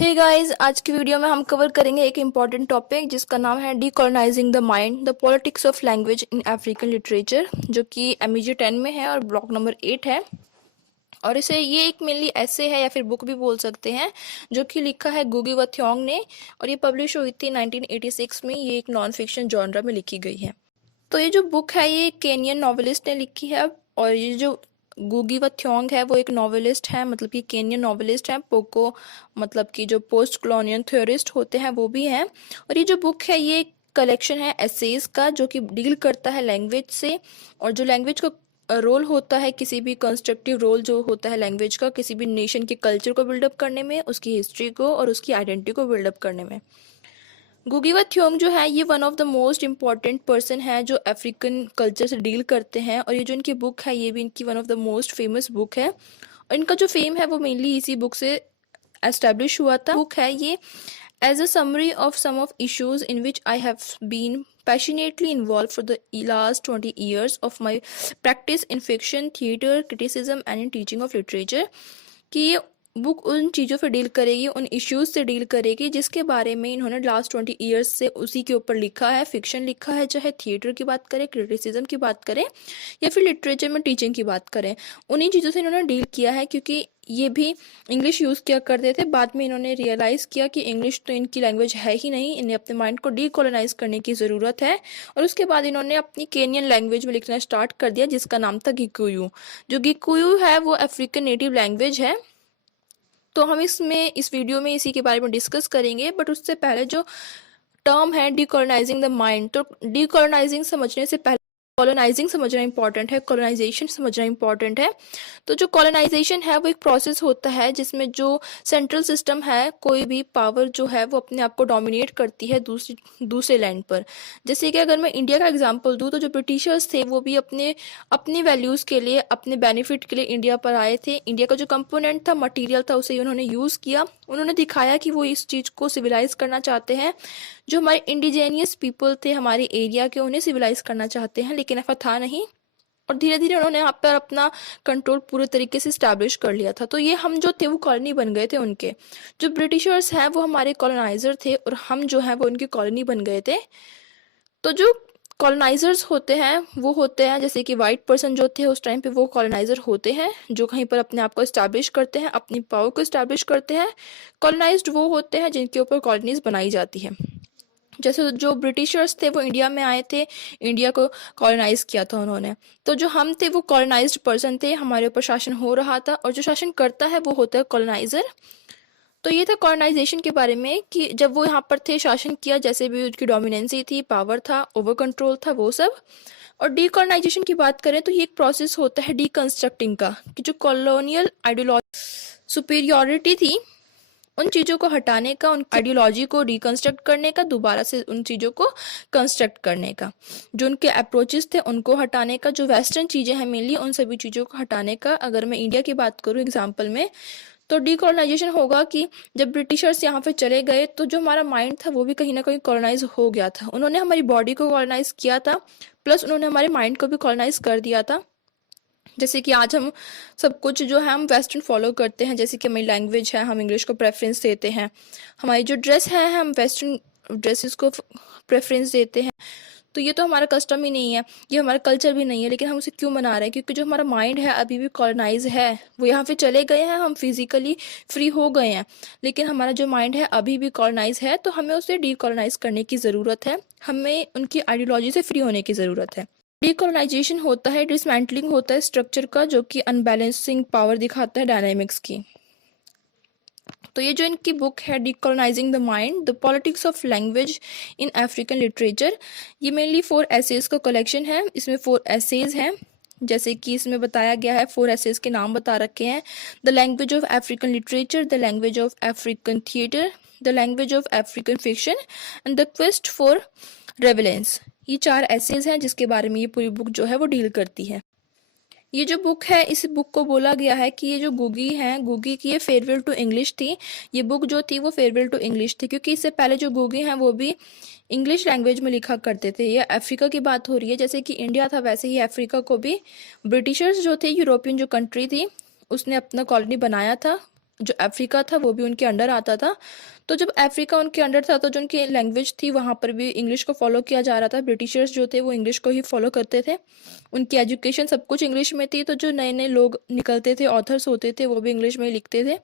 Hey guys, आज की video में हम कवर करेंगे एक इम्पॉर्टेंट टॉपिक जिसका नाम है decolonising the mind the politics of language in African literature, जो कि एमईजी 10 में है और ब्लॉक नंबर 8 है। और इसे ये एक मेनली ऐसे है या फिर बुक भी बोल सकते हैं, जो कि लिखा है गुगी व थ्योंग ने, और ये पब्लिश हुई थी 1986 में। ये एक नॉन फिक्शन जॉनरा में लिखी गई है। तो ये जो बुक है ये केनियन नॉवेलिस्ट ने लिखी है। और ये जो गुगी व थ्योंग है वो एक नॉवेलिस्ट है, मतलब कि केनियन नॉवेलिस्ट है। पोको मतलब कि जो पोस्ट कॉलोनियल थ्योरिस्ट होते हैं वो भी हैं। और ये जो बुक है ये कलेक्शन है एसेज का, जो कि डील करता है लैंग्वेज से, और जो लैंग्वेज का रोल होता है, किसी भी कंस्ट्रक्टिव रोल जो होता है लैंग्वेज का किसी भी नेशन के कल्चर को बिल्डअप करने में, उसकी हिस्ट्री को और उसकी आइडेंटिटी को बिल्डअप करने में। गुगी व थ्योंग जो है ये one of the most important person है जो अफ्रीकन कल्चर से डील करते हैं। और ये जो इनकी बुक है ये भी इनकी one of the most famous book है। और इनका जो फेम है वो मेनली इसी बुक से एस्टेब्लिश हुआ था। बुक है ये as a summary of some of issues in which I have been passionately involved for the last 20 years of my practice in fiction, theatre, criticism and in teaching of literature। कि ये book उन चीज़ों पे deal करेगी, उन issues से deal करेगी जिसके बारे में इन्होंने लास्ट 20 ईयर्स से उसी के ऊपर लिखा है। फिक्शन लिखा है, चाहे थिएटर की बात करें, क्रिटिसिज्म की बात करें या फिर लिटरेचर में टीचिंग की बात करें, उन्हीं चीज़ों से इन्होंने डील किया है। क्योंकि ये भी इंग्लिश यूज़ किया करते थे, बाद में इन्होंने रियलाइज़ किया कि इंग्लिश तो इनकी लैंग्वेज है ही नहीं, इन्हें अपने माइंड को डीकोलोनाइज करने की ज़रूरत है। और उसके बाद इन्होंने अपनी केनियन लैंग्वेज में लिखना स्टार्ट कर दिया, जिसका नाम था गिकुयू। जो गिकुयू है वो अफ्रीकन नेटिव लैंग्वेज है। तो हम इस वीडियो में इसी के बारे में डिस्कस करेंगे। बट उससे पहले जो टर्म है डीकोलोनाइजिंग द माइंड, तो डीकोलोनाइजिंग समझने से पहले कॉलोनाइजिंग समझना इंपॉर्टेंट है, कॉलोनाइजेशन समझना इंपॉर्टेंट है। तो जो कॉलोनाइजेशन है वो एक प्रोसेस होता है जिसमें जो सेंट्रल सिस्टम है, कोई भी पावर जो है वो अपने आप को डोमिनेट करती है दूसरे लैंड पर। जैसे कि अगर मैं इंडिया का एग्जांपल दूं, तो जो ब्रिटिशर्स थे वो भी अपनी वैल्यूज़ के लिए, अपने बेनिफिट के लिए इंडिया पर आए थे। इंडिया का जो कंपोनेंट था, मटीरियल था, उसे उन्होंने यूज़ किया। उन्होंने दिखाया कि वो इस चीज़ को सिविलाइज करना चाहते हैं। जो हमारे इंडिजेनियस पीपल थे हमारे एरिया के, उन्हें सिविलाइज करना चाहते हैं, लेकिन ऐसा था नहीं। और धीरे धीरे उन्होंने यहाँ पर अपना कंट्रोल पूरे तरीके से स्टैब्लिश कर लिया था। तो ये हम जो थे वो कॉलोनी बन गए थे उनके। जो ब्रिटिशर्स हैं वो हमारे कॉलोनाइजर थे और हम जो हैं वो उनकी कॉलोनी बन गए थे। तो जो कॉलोनाइजर्स होते हैं वो होते हैं, जैसे कि वाइट पर्सन जो थे उस टाइम पे वो कॉलोनाइजर होते हैं, जो कहीं पर अपने आप को इस्टेब्लिश करते हैं, अपनी पावर को इस्टेब्लिश करते हैं। कॉलोनाइज्ड वो होते हैं जिनके ऊपर कॉलोनीज बनाई जाती है। जैसे जो ब्रिटिशर्स थे वो इंडिया में आए थे, इंडिया को कॉलोनाइज किया था उन्होंने। तो जो हम थे वो कॉलोनाइज्ड पर्सन थे, हमारे ऊपर शासन हो रहा था, और जो शासन करता है वो होता है कॉलोनाइजर। तो ये था कॉलोनाइजेशन के बारे में, कि जब वो यहाँ पर थे, शासन किया, जैसे भी उनकी डोमिनेंसी थी, पावर था, ओवर कंट्रोल था, वो सब। और डीकॉलोनाइजेशन की बात करें तो ये एक प्रोसेस होता है डीकंस्ट्रक्टिंग का, कि जो कॉलोनियल आइडियोलॉजी सुपीरियोरिटी थी उन चीज़ों को हटाने का, उन आइडियोलॉजी को रिकंस्ट्रक्ट करने का, दोबारा से उन चीज़ों को कंस्ट्रक्ट करने का, जो उनके अप्रोचेस थे उनको हटाने का, जो वेस्टर्न चीज़ें हैं मेनली उन सभी चीज़ों को हटाने का। अगर मैं इंडिया की बात करूँ एग्जाम्पल में, तो डीकॉलोनाइजेशन होगा कि जब ब्रिटिशर्स यहाँ पे चले गए तो जो हमारा माइंड था वो भी कहीं ना कहीं कॉलोनाइज हो गया था। उन्होंने हमारी बॉडी को कॉलोनाइज किया था, प्लस उन्होंने हमारे माइंड को भी कॉलोनाइज कर दिया था। जैसे कि आज हम सब कुछ जो है हम वेस्टर्न फॉलो करते हैं, जैसे कि हमारी लैंग्वेज है, हम इंग्लिश को प्रेफरेंस देते हैं। हमारी जो ड्रेस है हम वेस्टर्न ड्रेसेस को प्रेफरेंस देते हैं। तो ये तो हमारा कस्टम ही नहीं है, ये हमारा कल्चर भी नहीं है, लेकिन हम उसे क्यों मना रहे हैं? क्योंकि जो हमारा माइंड है अभी भी कॉलोनाइज है। वो यहाँ पे चले गए हैं, हम फिजिकली फ्री हो गए हैं, लेकिन हमारा जो माइंड है अभी भी कॉलोनाइज है। तो हमें उसे डीकॉलोनाइज करने की ज़रूरत है, हमें उनकी आइडियोलॉजी से फ्री होने की ज़रूरत है। डीकोलोनाइजेशन होता है, डिसमेंटलिंग होता है स्ट्रक्चर का, जो कि अनबैलेंसिंग पावर दिखाता है डायनामिक्स की। तो ये जो इनकी बुक है decolonising the mind the politics of language in African literature, ये मेनली 4 एसेज का कलेक्शन है। इसमें 4 एसेज हैं, जैसे कि इसमें बताया गया है। 4 एसेज के नाम बता रखे हैं: the language of African literature, the language of African theatre, the language of African fiction and the quest for relevance. ये 4 एसेज हैं जिसके बारे में ये पूरी बुक जो है वो डील करती है। ये जो बुक है, इस बुक को बोला गया है कि ये जो गुगी है, गुगी की ये फेयरवेल टू इंग्लिश थी। ये बुक जो थी वो फेयरवेल टू इंग्लिश थी, क्योंकि इससे पहले जो गुगी हैं वो भी इंग्लिश लैंग्वेज में लिखा करते थे। ये अफ्रीका की बात हो रही है, जैसे कि इंडिया था वैसे ही अफ्रीका को भी ब्रिटिशर्स जो थे, यूरोपियन जो कंट्री थी, उसने अपना कॉलोनी बनाया था जो अफ्रीका था वो भी उनके अंडर आता था। तो जब अफ्रीका उनके अंडर था तो जो उनकी लैंग्वेज थी वहाँ पर भी इंग्लिश को फॉलो किया जा रहा था। ब्रिटिशर्स जो थे वो इंग्लिश को ही फॉलो करते थे। उनकी एजुकेशन सब कुछ इंग्लिश में थी, तो जो नए नए लोग निकलते थे, ऑथर्स होते थे, वो भी इंग्लिश में ही लिखते थे।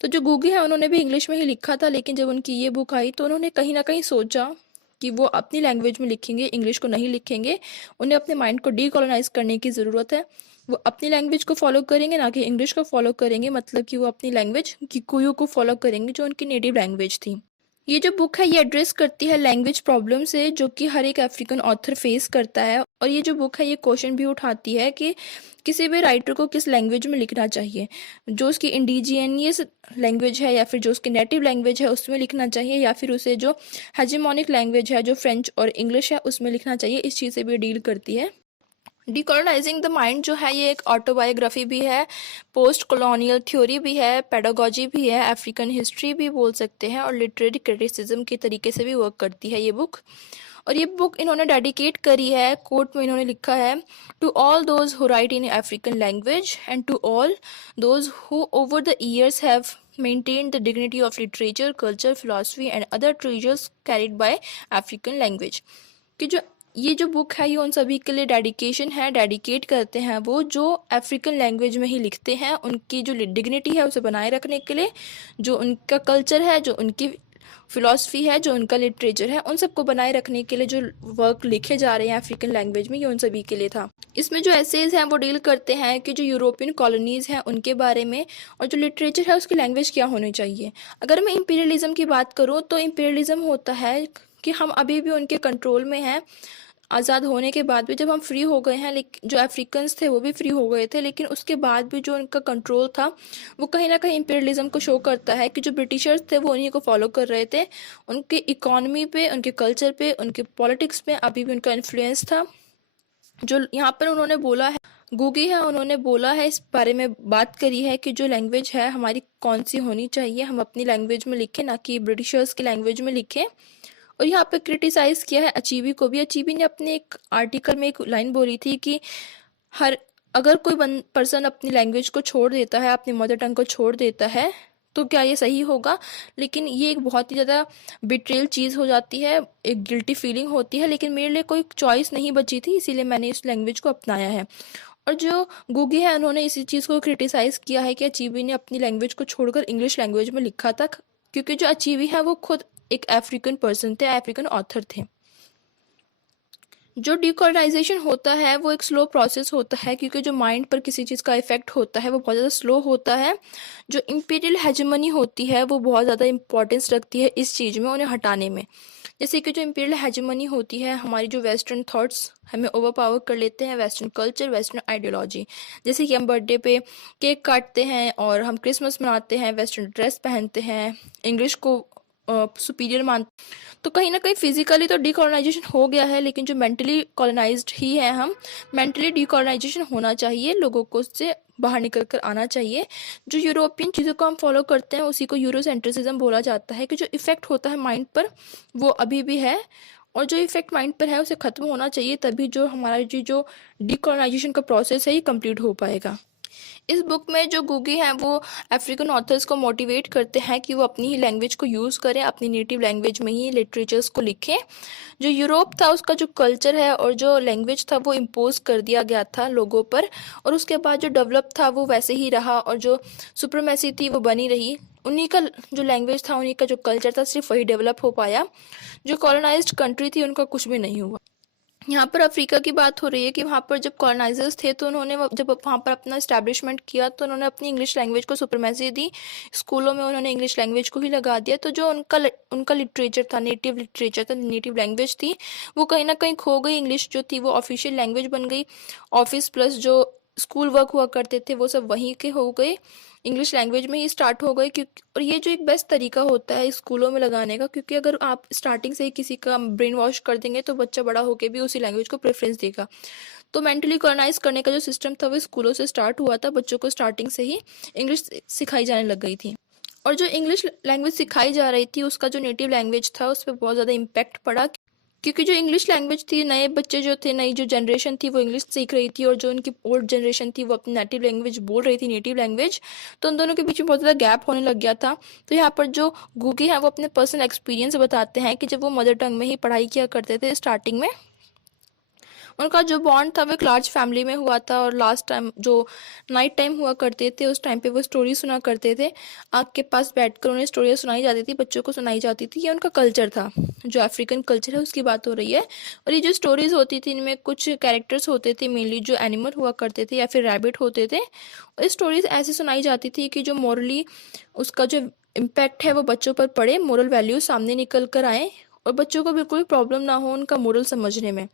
तो जो गुगी है उन्होंने भी इंग्लिश में ही लिखा था, लेकिन जब उनकी ये बुक आई तो उन्होंने कहीं ना कहीं सोचा कि वो अपनी लैंग्वेज में लिखेंगे, इंग्लिश को नहीं लिखेंगे। उन्हें अपने माइंड को डीकोलोनाइज करने की ज़रूरत है। वो अपनी लैंग्वेज को फॉलो करेंगे, ना कि इंग्लिश को फॉलो करेंगे। मतलब कि वो अपनी लैंग्वेज किकुयू को फॉलो करेंगे, जो उनकी नेटिव लैंग्वेज थी। ये जो बुक है ये एड्रेस करती है लैंग्वेज प्रॉब्लम से, जो कि हर एक अफ्रीकन ऑथर फेस करता है। और ये जो बुक है ये क्वेश्चन भी उठाती है कि किसी भी राइटर को किस लैंग्वेज में लिखना चाहिए। जो उसकी इंडिजिनियस लैंग्वेज है या फिर जो उसकी नेटिव लैंग्वेज है उसमें लिखना चाहिए, या फिर उसे जो हेजेमोनिक लैंग्वेज है जो फ्रेंच और इंग्लिश है उसमें लिखना चाहिए। इस चीज़ से भी डील करती है। डिकोलोनाइजिंग द माइंड जो है ये एक ऑटोबायोग्राफी भी है, पोस्ट कॉलोनियल थ्योरी भी है, पेडागोजी भी है, अफ्रीकन हिस्ट्री भी बोल सकते हैं, और लिटरेरी क्रिटिसिज्म के तरीके से भी वर्क करती है ये बुक। और ये बुक इन्होंने डेडिकेट करी है, कोट में इन्होंने लिखा है, to all those who write in African language and to all those who over the years have maintained the dignity of literature, culture, philosophy and other treasures carried by African language। कि जो ये जो book है ये उन सभी के लिए डेडिकेशन है, डेडिकेट करते हैं वो जो अफ्रीकन लैंग्वेज में ही लिखते हैं। उनकी जो डिग्निटी है उसे बनाए रखने के लिए, जो उनका कल्चर है, जो उनकी फिलॉसफी है, जो उनका लिटरेचर है, उन सबको बनाए रखने के लिए जो वर्क लिखे जा रहे हैं अफ्रीकन लैंग्वेज में, ये उन सभी के लिए था। इसमें जो एसेज हैं वो डील करते हैं कि जो यूरोपियन कॉलोनीज़ हैं उनके बारे में, और जो लिटरेचर है उसकी लैंग्वेज क्या होनी चाहिए। अगर मैं इंपीरियलिज्म की बात करूँ तो इंपीरियलिज्म होता है कि हम अभी भी उनके कंट्रोल में हैं। आज़ाद होने के बाद भी जब हम फ्री हो गए हैं, लेकिन जो अफ्रीकन्स थे वो भी फ्री हो गए थे, लेकिन उसके बाद भी जो उनका कंट्रोल था वो कहीं ना कहीं इंपीरियलिज्म को शो करता है कि जो ब्रिटिशर्स थे वो उन्हीं को फॉलो कर रहे थे। उनके इकोनॉमी पे, उनके कल्चर पे, उनके पॉलिटिक्स में अभी भी उनका इन्फ्लुएंस था। जो यहाँ पर उन्होंने बोला है, गुगी है, उन्होंने बोला है, इस बारे में बात करी है कि जो लैंग्वेज है हमारी कौन सी होनी चाहिए, हम अपनी लैंग्वेज में लिखें ना कि ब्रिटिशर्स की लैंग्वेज में लिखें। और यहाँ पे क्रिटिसाइज किया है अचीवी को भी। अचीवी ने अपने एक आर्टिकल में एक लाइन बोली थी कि हर अगर कोई पर्सन अपनी लैंग्वेज को छोड़ देता है, अपनी मदर टंग को छोड़ देता है, तो क्या ये सही होगा। लेकिन ये एक बहुत ही ज़्यादा बिट्रेल चीज़ हो जाती है, एक गिल्टी फीलिंग होती है। लेकिन मेरे लिए कोई चॉइस नहीं बची थी, इसीलिए मैंने इस लैंग्वेज को अपनाया है। और जो गुगी है उन्होंने इसी चीज़ को क्रिटिसाइज़ किया है कि अचीवी ने अपनी लैंग्वेज को छोड़कर इंग्लिश लैंग्वेज में लिखा था, क्योंकि जो अचीवी है वो खुद एक अफ्रीकन पर्सन थे, अफ्रीकन ऑथर थे। जो डिकोलोनाइजेशन होता है वो एक स्लो प्रोसेस होता है, क्योंकि जो माइंड पर किसी चीज़ का इफेक्ट होता है वो बहुत ज़्यादा स्लो होता है। जो इंपीरियल हेजेमनी होती है वो बहुत ज़्यादा इंपॉर्टेंस रखती है इस चीज़ में, उन्हें हटाने में। जैसे कि जो इंपीरियल हेजेमनी होती है, हमारी जो वेस्टर्न थॉट्स हमें ओवर पावर कर लेते हैं, वेस्टर्न कल्चर, वेस्टर्न आइडियोलॉजी। जैसे कि हम बर्थडे पे केक काटते हैं और हम क्रिसमस मनाते हैं, वेस्टर्न ड्रेस पहनते हैं, इंग्लिश को सुपीरियर मानते। तो कहीं ना कहीं फिजिकली तो डिकोलोनाइजेशन हो गया है, लेकिन जो मेंटली कॉलोनाइज्ड ही है हम, मेंटली डिकोलोनाइजेशन होना चाहिए, लोगों को उससे बाहर निकल कर आना चाहिए। जो यूरोपियन चीज़ों को हम फॉलो करते हैं उसी को यूरोसेंट्रिसिज्म बोला जाता है, कि जो इफेक्ट होता है माइंड पर वो अभी भी है, और जो इफेक्ट माइंड पर है उसे ख़त्म होना चाहिए, तभी जो हमारा जो डिकोलोनाइजेशन का प्रोसेस है ये कंप्लीट हो पाएगा। इस बुक में जो गुगी हैं वो अफ्रीकन ऑथर्स को मोटिवेट करते हैं कि वो अपनी ही लैंग्वेज को यूज़ करें, अपनी नेटिव लैंग्वेज में ही लिटरेचर्स को लिखें। जो यूरोप था उसका जो कल्चर है और जो लैंग्वेज था वो इम्पोज कर दिया गया था लोगों पर, और उसके बाद जो डेवलप था वो वैसे ही रहा, और जो सुप्रीमेसी थी वो बनी रही। उन्हीं का जो लैंग्वेज था, उन्हीं का जो कल्चर था, सिर्फ वही डेवलप हो पाया। जो कॉलोनाइज्ड कंट्री थी उनका कुछ भी नहीं हुआ। यहाँ पर अफ्रीका की बात हो रही है कि वहाँ पर जब कॉलोनाइजर्स थे तो उन्होंने जब वहाँ पर अपना इस्टेब्लिशमेंट किया तो उन्होंने अपनी इंग्लिश लैंग्वेज को सुप्रीमेसी दी। स्कूलों में उन्होंने इंग्लिश लैंग्वेज को ही लगा दिया। तो जो उनका लिटरेचर था, नेटिव लिटरेचर था, नेटिव लैंग्वेज थी, वो कहीं ना कहीं खो गई। इंग्लिश जो थी वो ऑफिशियल लैंग्वेज बन गई। ऑफिस प्लस जो स्कूल वर्क हुआ करते थे वो सब वहीं के हो गए, इंग्लिश लैंग्वेज में ही स्टार्ट हो गए। क्योंकि और ये जो एक बेस्ट तरीका होता है स्कूलों में लगाने का, क्योंकि अगर आप स्टार्टिंग से ही किसी का ब्रेन वॉश कर देंगे तो बच्चा बड़ा होकर भी उसी लैंग्वेज को प्रेफरेंस देगा। तो मेंटली कॉलोनाइज करने का जो सिस्टम था वो स्कूलों से स्टार्ट हुआ था। बच्चों को स्टार्टिंग से ही इंग्लिश सिखाई जाने लग गई थी, और जो इंग्लिश लैंग्वेज सिखाई जा रही थी उसका जो नेटिव लैंग्वेज था उस पर बहुत ज़्यादा इम्पैक्ट पड़ा। क्योंकि जो इंग्लिश लैंग्वेज थी, नए बच्चे जो थे, नई जो जनरेशन थी वो इंग्लिश सीख रही थी, और जो उनकी ओल्ड जनरेशन थी वो अपनी नेटिव लैंग्वेज बोल रही थी, नेटिव लैंग्वेज। तो उन दोनों के बीच में बहुत ज़्यादा गैप होने लग गया था। तो यहाँ पर जो गूगी हैं वो अपने पर्सनल एक्सपीरियंस बताते हैं कि जब वो मदर टंग में ही पढ़ाई किया करते थे स्टार्टिंग में, उनका जो बॉन्ड था वो एक लार्ज फैमिली में हुआ था, और लास्ट टाइम जो नाइट टाइम हुआ करते थे उस टाइम पे वो स्टोरी सुना करते थे। आग के पास बैठकर उन्हें स्टोरियाँ सुनाई जाती थी, बच्चों को सुनाई जाती थी। ये उनका कल्चर था, जो अफ्रीकन कल्चर है उसकी बात हो रही है। और ये जो स्टोरीज होती थी इनमें कुछ कैरेक्टर्स होते थे, मेनली जो एनिमल हुआ करते थे या फिर रैबिट होते थे। और ये स्टोरीज ऐसे सुनाई जाती थी कि जो मॉरली उसका जो इम्पैक्ट है वो बच्चों पर पड़े, मोरल वैल्यूज सामने निकल कर आए, और बच्चों को बिल्कुल प्रॉब्लम ना हो उनका मोरल समझने में।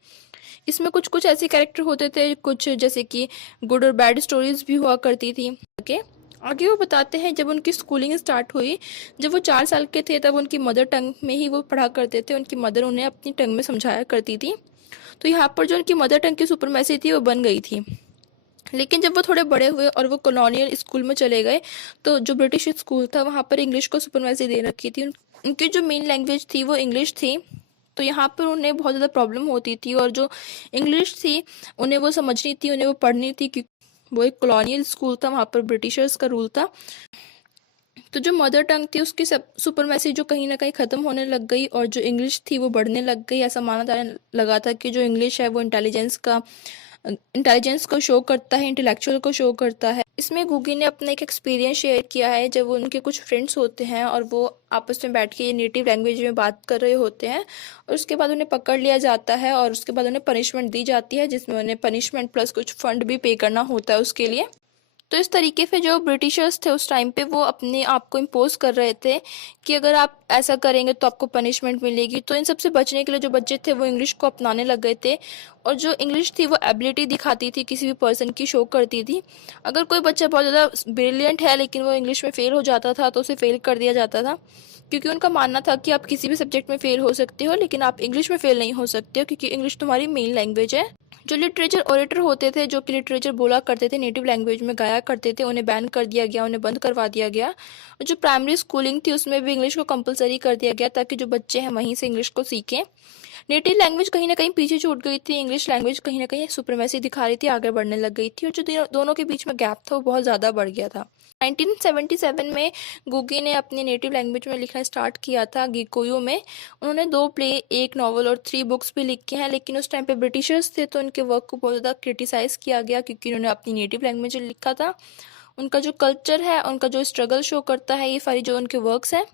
इसमें कुछ कुछ ऐसे कैरेक्टर होते थे, कुछ जैसे कि गुड और बैड स्टोरीज भी हुआ करती थी। ओके, आगे वो बताते हैं जब उनकी स्कूलिंग स्टार्ट हुई, जब वो 4 साल के थे तब उनकी मदर टंग में ही वो पढ़ा करते थे, उनकी मदर उन्हें अपनी टंग में समझाया करती थी। तो यहाँ पर जो उनकी मदर टंग की सुपरमेसी थी वो बन गई थी। लेकिन जब वो थोड़े बड़े हुए और वो कॉलोनियल स्कूल में चले गए, तो जो ब्रिटिश स्कूल था वहाँ पर इंग्लिश को सुपरमेसी दे रखी थी। उनकी जो मेन लैंग्वेज थी वो इंग्लिश थी। तो यहाँ पर उन्हें बहुत ज़्यादा प्रॉब्लम होती थी, और जो इंग्लिश थी उन्हें वो समझनी थी, उन्हें वो पढ़नी थी, क्योंकि वो एक कॉलोनियल स्कूल था, वहाँ पर ब्रिटिशर्स का रूल था। तो जो मदर टंग थी उसकी सब सुपरमेसी जो कहीं ना कहीं ख़त्म होने लग गई, और जो इंग्लिश थी वो बढ़ने लग गई। ऐसा माना जाने लगा था कि जो इंग्लिश है वो इंटेलिजेंस को शो करता है, इंटेलेक्चुअल को शो करता है। इसमें गूगी ने अपना एक एक्सपीरियंस शेयर किया है, जब उनके कुछ फ्रेंड्स होते हैं और वो आपस में बैठ के नेटिव लैंग्वेज में बात कर रहे होते हैं, और उसके बाद उन्हें पकड़ लिया जाता है, और उसके बाद उन्हें पनिशमेंट दी जाती है, जिसमें उन्हें पनिशमेंट प्लस कुछ फंड भी पे करना होता है उसके लिए। तो इस तरीके से जो ब्रिटिशर्स थे उस टाइम पे वो अपने आप को इम्पोज कर रहे थे कि अगर आप ऐसा करेंगे तो आपको पनिशमेंट मिलेगी। तो इन सब से बचने के लिए जो बच्चे थे वो इंग्लिश को अपनाने लग गए थे, और जो इंग्लिश थी वो एबिलिटी दिखाती थी, किसी भी पर्सन की शो करती थी। अगर कोई बच्चा बहुत ज़्यादा ब्रिलियंट है लेकिन वो इंग्लिश में फेल हो जाता था तो उसे फेल कर दिया जाता था, क्योंकि उनका मानना था कि आप किसी भी सब्जेक्ट में फेल हो सकते हो लेकिन आप इंग्लिश में फेल नहीं हो सकते हो, क्योंकि इंग्लिश तुम्हारी मेन लैंग्वेज है। जो लिटरेचर ओरेटर होते थे, जो कि लिटरेचर बोला करते थे, नेटिव लैंग्वेज में गाया करते थे, उन्हें बैन कर दिया गया, उन्हें बंद करवा दिया गया। और जो प्राइमरी स्कूलिंग थी उसमें भी इंग्लिश को कंपलसरी कर दिया गया, ताकि जो बच्चे हैं वहीं से इंग्लिश को सीखें। नेटिव लैंग्वेज कहीं ना कहीं पीछे छूट गई थी, इंग्लिश लैंग्वेज कहीं ना कहीं सुप्रीमेसी दिखा रही थी, आगे बढ़ने लग गई थी, और जो दोनों के बीच में गैप था वो बहुत ज़्यादा बढ़ गया था। 1977 में गूगी ने अपनी नेटिव लैंग्वेज में लिखना स्टार्ट किया था, गिकोयू में। उन्होंने 2 प्ले, 1 नॉवल और 3 बुक्स भी लिखे हैं, लेकिन उस टाइम पे ब्रिटिशर्स थे तो उनके वर्क को बहुत ज़्यादा क्रिटिसाइज़ किया गया, क्योंकि उन्होंने अपनी नेटिव लैंग्वेज में लिखा था। उनका जो कल्चर है, उनका जो स्ट्रगल शो करता है, ये सारी जो उनके वर्क्स हैं।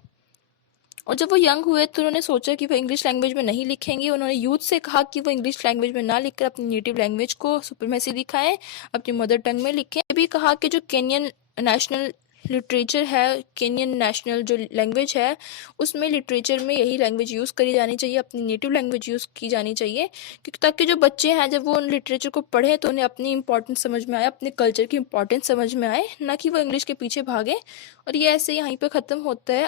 और जब वो यंग हुए तो उन्होंने सोचा कि वो इंग्लिश लैंग्वेज में नहीं लिखेंगे। उन्होंने यूथ से कहा कि वो इंग्लिश लैंग्वेज में ना लिखकर अपनी नेटिव लैंग्वेज को सुप्रीमेसी दिखाएं, अपनी मदर टंग में लिखें। ये भी कहा कि जो केनियन नेशनल लिटरेचर है, केनियन नेशनल जो लैंग्वेज है, उसमें लिटरेचर में यही लैंग्वेज यूज़ करी जानी चाहिए, अपनी नेटिव लैंग्वेज यूज़ की जानी चाहिए, क्योंकि ताकि जो बच्चे हैं जब वो उन लिटरेचर को पढ़ें तो उन्हें अपनी इंपॉर्टेंस समझ में आए, अपने कल्चर की इंपॉर्टेंस समझ में आए, ना कि वो इंग्लिश के पीछे भागे। और ये ऐसे यहीं पे ख़त्म होता है।